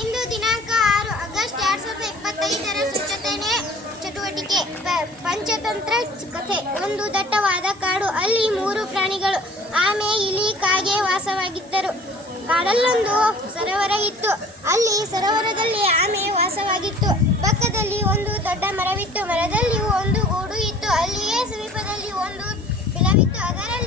ಇಂದು ದಿನಾಂಕ ಆರು ಆಗಸ್ಟ್ ಎರಡ್ ಸಾವಿರದ ಇಪ್ಪತ್ತೈದರ ಸ್ವಚ್ಛತೆ ಚಟುವಟಿಕೆ. ಪಂಚತಂತ್ರ ಕಥೆ. ಒಂದು ದಟ್ಟವಾದ ಕಾಡು. ಅಲ್ಲಿ ಮೂರು ಪ್ರಾಣಿಗಳು. ಆಮೆ, ಇಲಿ, ಕಾಗೆ ವಾಸವಾಗಿದ್ದರು. ಕಾಡಲ್ಲೊಂದು ಸರೋವರ ಇತ್ತು. ಅಲ್ಲಿ ಸರೋವರದಲ್ಲಿ ಆಮೆ ವಾಸವಾಗಿತ್ತು. ಪಕ್ಕದಲ್ಲಿ ಒಂದು ದೊಡ್ಡ ಮರವಿತ್ತು. ಮರದಲ್ಲಿ ಒಂದು ಗೂಡು ಇತ್ತು. ಅಲ್ಲಿಯೇ ಸಮೀಪದಲ್ಲಿ ಒಂದು ಬಿಲವಿತ್ತು. ಅದರಲ್ಲಿ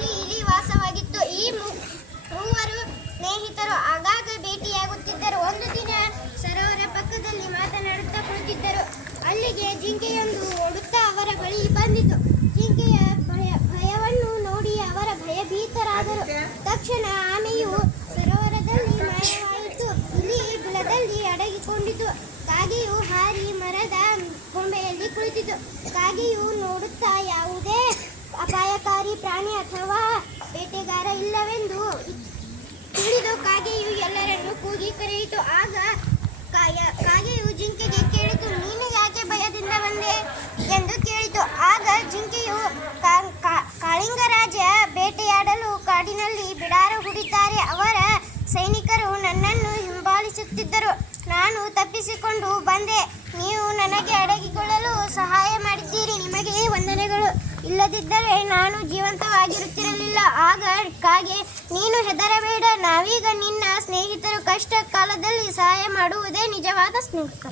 ಬಳಿ ಬಂದಿತು. ಜಿಂಕೆಯ ಭಯ ಭಯವನ್ನು ನೋಡಿ ಅವರ ಭಯಭೀತರಾದರು. ತಕ್ಷಣ ಆನೆಯು ಸರೋವರದಲ್ಲಿ ಮಾಯವಾಯಿತು. ಇಲ್ಲಿ ಬಿಲದಲ್ಲಿ ಅಡಗಿಕೊಂಡಿತು. ಕಾಗೆಯು ಹಾರಿ ಮರದ ಕೊಂಬೆಯಲ್ಲಿ ಕುಳಿತಿತು. ಕಾಗೆಯು ನೋಡುತ್ತಾ ಯಾವುದೇ ಅಪಾಯಕಾರಿ ಪ್ರಾಣಿ ಅಥವಾ ಸೈನಿಕರು ನನ್ನನ್ನು ಹಿಂಬಾಲಿಸುತ್ತಿದ್ದರು. ನಾನು ತಪ್ಪಿಸಿಕೊಂಡು ಬಂದೆ. ನೀವು ನನಗೆ ಅಡಗಿಕೊಳ್ಳಲು ಸಹಾಯ ಮಾಡಿದ್ದೀರಿ. ನಿಮಗೆ ವಂದನೆಗಳು ಇಲ್ಲದಿದ್ದರೆ ನಾನು ಜೀವಂತವಾಗಿರುತ್ತಿರಲಿಲ್ಲ. ಆಗ ಕಾಗೆ, ನೀನು ಹೆದರಬೇಡ. ನಾವೀಗ ನಿನ್ನ ಸ್ನೇಹಿತರು ಕಷ್ಟ ಕಾಲದಲ್ಲಿ ಸಹಾಯ ಮಾಡುವುದೇ ನಿಜವಾದ ಸ್ನೇಹಿತ.